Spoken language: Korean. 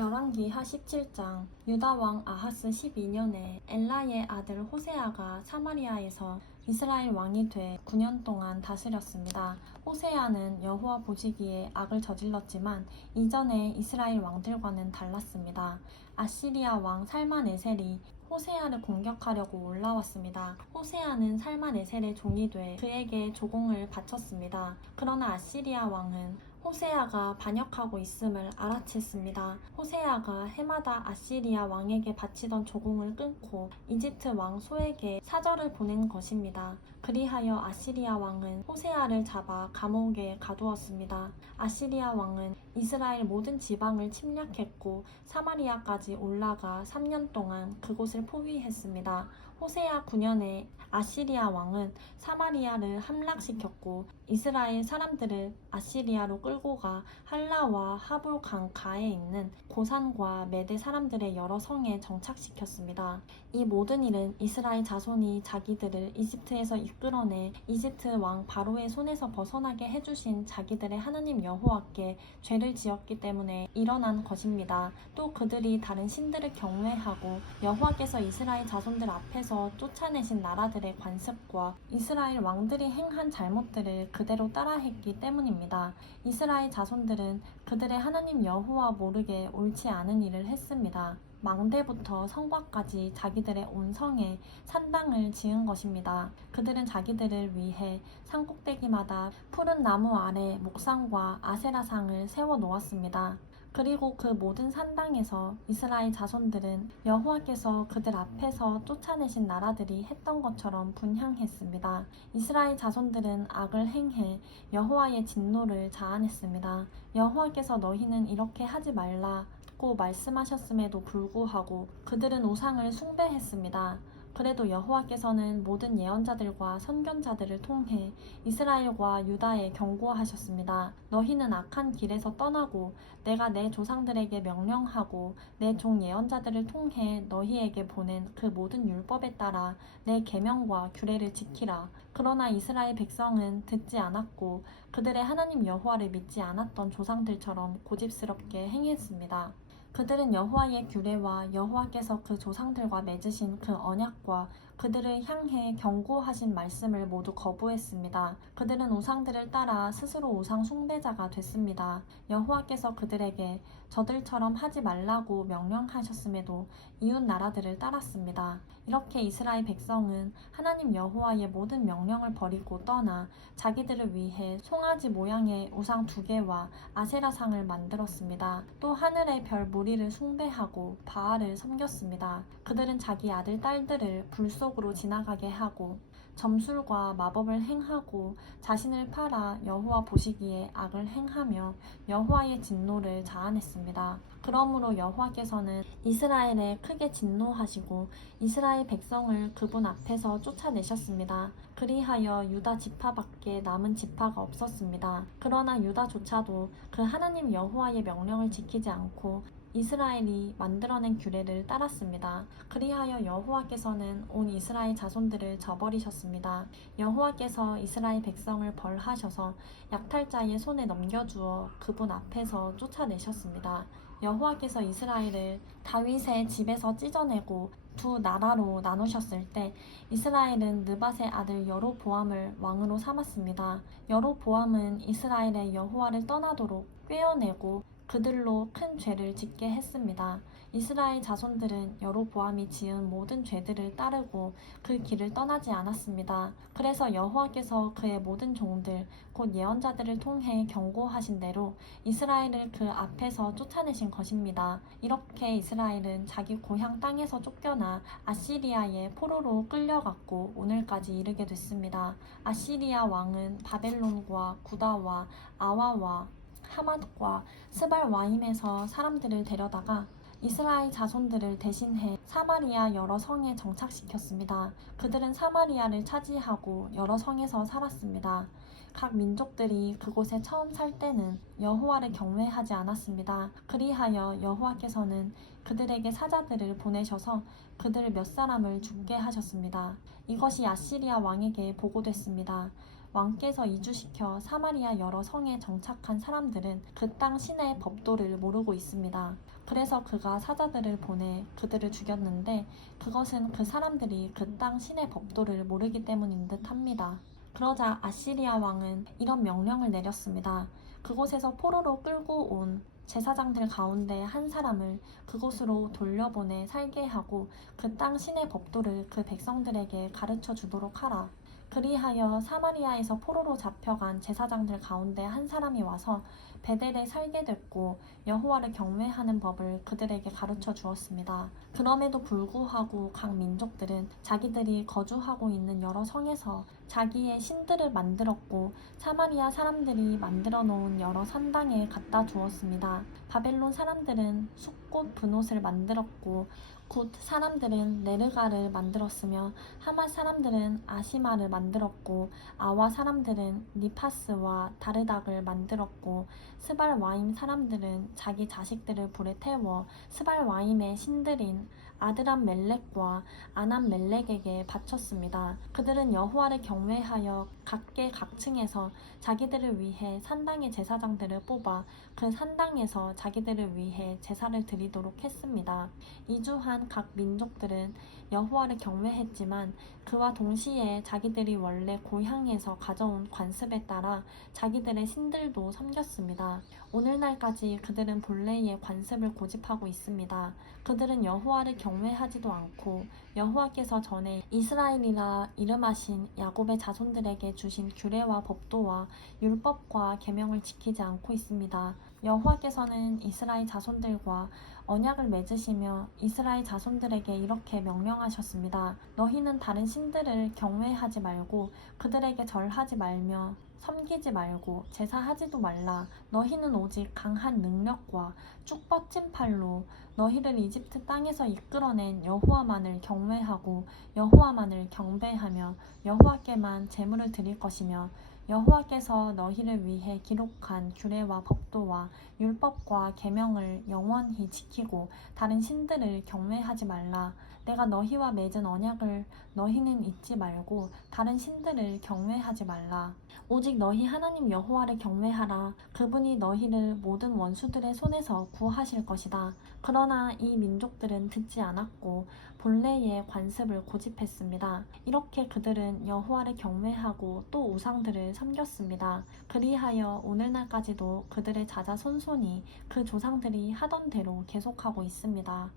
열왕기하 17장. 유다 왕 아하스 12년에 엘라의 아들 호세아가 사마리아에서 이스라엘 왕이 돼 9년 동안 다스렸습니다. 호세아는 여호와 보시기에 악을 저질렀지만 이전의 이스라엘 왕들과는 달랐습니다. 아시리아 왕 살마네셀이 호세아를 공격하려고 올라왔습니다. 호세아는 살마네셀의 종이 돼 그에게 조공을 바쳤습니다. 그러나 아시리아 왕은 호세아가 반역하고 있음을 알아챘습니다. 호세아가 해마다 아시리아 왕에게 바치던 조공을 끊고 이집트 왕 소에게 사절을 보낸 것입니다. 그리하여 아시리아 왕은 호세아를 잡아 감옥에 가두었습니다. 아시리아 왕은 이스라엘 모든 지방을 침략했고 사마리아까지 올라가 3년 동안 그곳을 포위했습니다. 호세아 9년에 아시리아 왕은 사마리아를 함락시켰고 이스라엘 사람들을 아시리아로 끌고 가 할라와 하볼 강가에 있는 고산과 메대 사람들의 여러 성에 정착시켰습니다. 이 모든 일은 이스라엘 자손이 자기들을 이집트에서 이끌어내 이집트 왕 바로의 손에서 벗어나게 해주신 자기들의 하나님 여호와께 죄를 지었기 때문에 일어난 것입니다. 또 그들이 다른 신들을 경외하고 여호와께서 이스라엘 자손들 앞에서 쫓아내신 나라들의 관습과 이스라엘 왕들이 행한 잘못들을 그대로 따라했기 때문입니다. 이스라엘 자손들은 그들의 하나님 여호와 모르게 옳지 않은 일을 했습니다. 망대부터 성곽까지 자기들의 온 성에 산당을 지은 것입니다. 그들은 자기들을 위해 산꼭대기마다 푸른 나무 아래 목상과 아세라상을 세워 놓았습니다. 그리고 그 모든 산당에서 이스라엘 자손들은 여호와께서 그들 앞에서 쫓아내신 나라들이 했던 것처럼 분향했습니다. 이스라엘 자손들은 악을 행해 여호와의 진노를 자아냈습니다. 여호와께서 너희는 이렇게 하지 말라고 말씀하셨음에도 불구하고 그들은 우상을 숭배했습니다. 그래도 여호와께서는 모든 예언자들과 선견자들을 통해 이스라엘과 유다에 경고하셨습니다. 너희는 악한 길에서 떠나고 내가 내 조상들에게 명령하고 내 종 예언자들을 통해 너희에게 보낸 그 모든 율법에 따라 내 계명과 규례를 지키라. 그러나 이스라엘 백성은 듣지 않았고 그들의 하나님 여호와를 믿지 않았던 조상들처럼 고집스럽게 행했습니다. 그들은 여호와의 규례와 여호와께서 그 조상들과 맺으신 그 언약과 그들을 향해 경고하신 말씀을 모두 거부했습니다. 그들은 우상들을 따라 스스로 우상 숭배자가 됐습니다. 여호와께서 그들에게 저들처럼 하지 말라고 명령하셨음에도 이웃 나라들을 따랐습니다. 이렇게 이스라엘 백성은 하나님 여호와의 모든 명령을 버리고 떠나 자기들을 위해 송아지 모양의 우상 2개와 아세라상을 만들었습니다. 또 하늘의 별 무리를 숭배하고 바알을 섬겼습니다. 그들은 자기 아들 딸들을 불 속으로 지나가게 하고 점술과 마법을 행하고 자신을 팔아 여호와 보시기에 악을 행하며 여호와의 진노를 자아냈습니다. 그러므로 여호와께서는 이스라엘에 크게 진노하시고 이스라엘 백성을 그분 앞에서 쫓아내셨습니다. 그리하여 유다 지파밖에 남은 지파가 없었습니다. 그러나 유다조차도 그 하나님 여호와의 명령을 지키지 않고 이스라엘이 만들어낸 규례를 따랐습니다. 그리하여 여호와께서는 온 이스라엘 자손들을 저버리셨습니다. 여호와께서 이스라엘 백성을 벌하셔서 약탈자의 손에 넘겨주어 그분 앞에서 쫓아내셨습니다. 여호와께서 이스라엘을 다윗의 집에서 찢어내고 2 나라로 나누셨을 때 이스라엘은 느밧의 아들 여로보암을 왕으로 삼았습니다. 여로보암은 이스라엘의 여호와를 떠나도록 꾀어내고 그들로 큰 죄를 짓게 했습니다. 이스라엘 자손들은 여로보암이 지은 모든 죄들을 따르고 그 길을 떠나지 않았습니다. 그래서 여호와께서 그의 모든 종들 곧 예언자들을 통해 경고하신 대로 이스라엘을 그 앞에서 쫓아내신 것입니다. 이렇게 이스라엘은 자기 고향 땅에서 쫓겨나 아시리아의 포로로 끌려갔고 오늘까지 이르게 됐습니다. 아시리아 왕은 바벨론과 구다와 아와와 하맛과 스발와임에서 사람들을 데려다가 이스라엘 자손들을 대신해 사마리아 여러 성에 정착시켰습니다. 그들은 사마리아를 차지하고 여러 성에서 살았습니다. 각 민족들이 그곳에 처음 살 때는 여호와를 경외하지 않았습니다. 그리하여 여호와께서는 그들에게 사자들을 보내셔서 그들 몇 사람을 죽게 하셨습니다. 이것이 아시리아 왕에게 보고됐습니다. 왕께서 이주시켜 사마리아 여러 성에 정착한 사람들은 그 땅 신의 법도를 모르고 있습니다. 그래서 그가 사자들을 보내 그들을 죽였는데 그것은 그 사람들이 그 땅 신의 법도를 모르기 때문인 듯 합니다. 그러자 아시리아 왕은 이런 명령을 내렸습니다. 그곳에서 포로로 끌고 온 제사장들 가운데 한 사람을 그곳으로 돌려보내 살게 하고 그 땅 신의 법도를 그 백성들에게 가르쳐 주도록 하라. 그리하여 사마리아에서 포로로 잡혀간 제사장들 가운데 한 사람이 와서 베델에 살게 됐고 여호와를 경외하는 법을 그들에게 가르쳐 주었습니다. 그럼에도 불구하고 각 민족들은 자기들이 거주하고 있는 여러 성에서 자기의 신들을 만들었고 사마리아 사람들이 만들어 놓은 여러 산당에 갖다 두었습니다. 바벨론 사람들은 숫꽃 분옷을 만들었고 굿 사람들은 네르가를 만들었으며 하맛 사람들은 아시마를 만들었고 아와 사람들은 니파스와 다르닥을 만들었고 스발와임 사람들은 자기 자식들을 불에 태워 스발와임의 신들인 아드람 멜렉과 아남 멜렉에게 바쳤습니다. 그들은 여호와를 경외하여 각계 각층에서 자기들을 위해 산당의 제사장들을 뽑아 그 산당에서 자기들을 위해 제사를 드리도록 했습니다. 이주한 각 민족들은 여호와를 경외했지만 그와 동시에 자기들이 원래 고향에서 가져온 관습에 따라 자기들의 신들도 섬겼습니다. 오늘날까지 그들은 본래의 관습을 고집하고 있습니다. 그들은 여호와를 경외하지도 않고 여호와께서 전에 이스라엘이라 이름하신 야곱의 자손들에게 주신 규례와 법도와 율법과 계명을 지키지 않고 있습니다. 여호와께서는 이스라엘 자손들과 언약을 맺으시며 이스라엘 자손들에게 이렇게 명령하셨습니다. 너희는 다른 신들을 경외하지 말고 그들에게 절하지 말며 섬기지 말고 제사하지도 말라. 너희는 오직 강한 능력과 쭉 뻗친 팔로 너희를 이집트 땅에서 이끌어낸 여호와만을 경외하고 여호와만을 경배하며 여호와께만 제물을 드릴 것이며 여호와께서 너희를 위해 기록한 규례와 법도와 율법과 계명을 영원히 지키고 다른 신들을 경외하지 말라. 내가 너희와 맺은 언약을 너희는 잊지 말고 다른 신들을 경외하지 말라. 오직 너희 하나님 여호와를 경외하라. 그분이 너희를 모든 원수들의 손에서 구하실 것이다. 그러나 이 민족들은 듣지 않았고 본래의 관습을 고집했습니다. 이렇게 그들은 여호와를 경외하고 또 우상들을 섬겼습니다. 그리하여 오늘날까지도 그들의 자자손손이 그 조상들이 하던 대로 계속하고 있습니다.